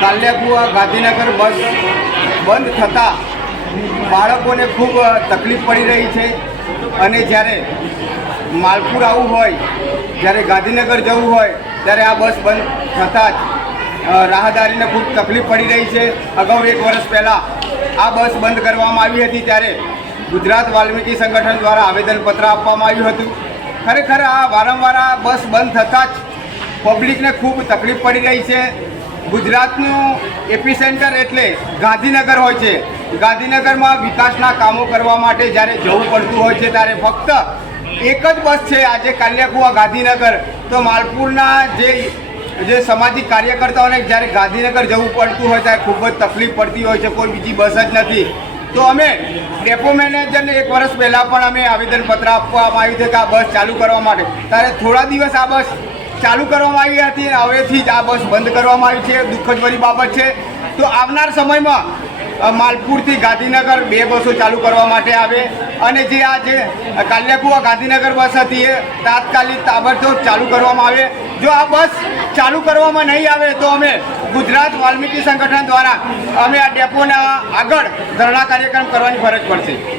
કાલિયાકુવા ગાંધીનગર બસ બંધ થતાં બાળકોને ખૂબ તકલીફ પડી રહી છે. અને જ્યારે માલપુર આવવું હોય, જ્યારે ગાંધીનગર જવું હોય, ત્યારે આ બસ બંધ થતાં જ રાહદારીને ખૂબ તકલીફ પડી રહી છે. અગાઉ એક વર્ષ પહેલાં આ બસ બંધ કરવામાં આવી હતી, ત્યારે ગુજરાત વાલ્મીકી સંગઠન દ્વારા આવેદનપત્ર આપવામાં આવ્યું હતું. ખરેખર આ વારંવાર આ બસ બંધ થતાં જ પબ્લિકને ખૂબ તકલીફ પડી રહી છે. ગુજરાતનું એપી સેન્ટર એટલે ગાંધીનગર હોય છે. ગાંધીનગરમાં વિકાસના કામો કરવા માટે જ્યારે જવું પડતું હોય છે ત્યારે ફક્ત એક જ બસ છે આજે કાલિયાકુવા ગાંધીનગર. તો માલપુરના જે જે સામાજિક કાર્યકર્તાઓને જ્યારે ગાંધીનગર જવું પડતું હોય ત્યારે ખૂબ જ તકલીફ પડતી હોય છે, કોઈ બીજી બસ જ નથી. તો અમે ડેપો મેનેજરને એક વર્ષ પહેલાં પણ અમે આવેદનપત્ર આપવામાં આવ્યું છે કે આ બસ ચાલુ કરવા માટે. ત્યારે થોડા દિવસ આ બસ ચાલુ કરવામાં આવી હતી હવેથી જ આ બસ બંધ કરવામાં આવી છે. દુઃખદભરી બાબત છે. તો આવનાર સમયમાં માલપુરથી ગાંધીનગર બે બસો ચાલુ કરવા માટે આવે. અને જે આ જે કાલ્યાકુવા ગાંધીનગર બસ હતી એ તાત્કાલિક તાબડતોબ ચાલુ કરવામાં આવે. જો આ બસ ચાલુ કરવામાં નહીં આવે તો અમે ગુજરાત વાલ્મીકી સંગઠન દ્વારા અમે આ ડેપોના આગળ ધરણા કાર્યક્રમ કરવાની ફરજ પડશે.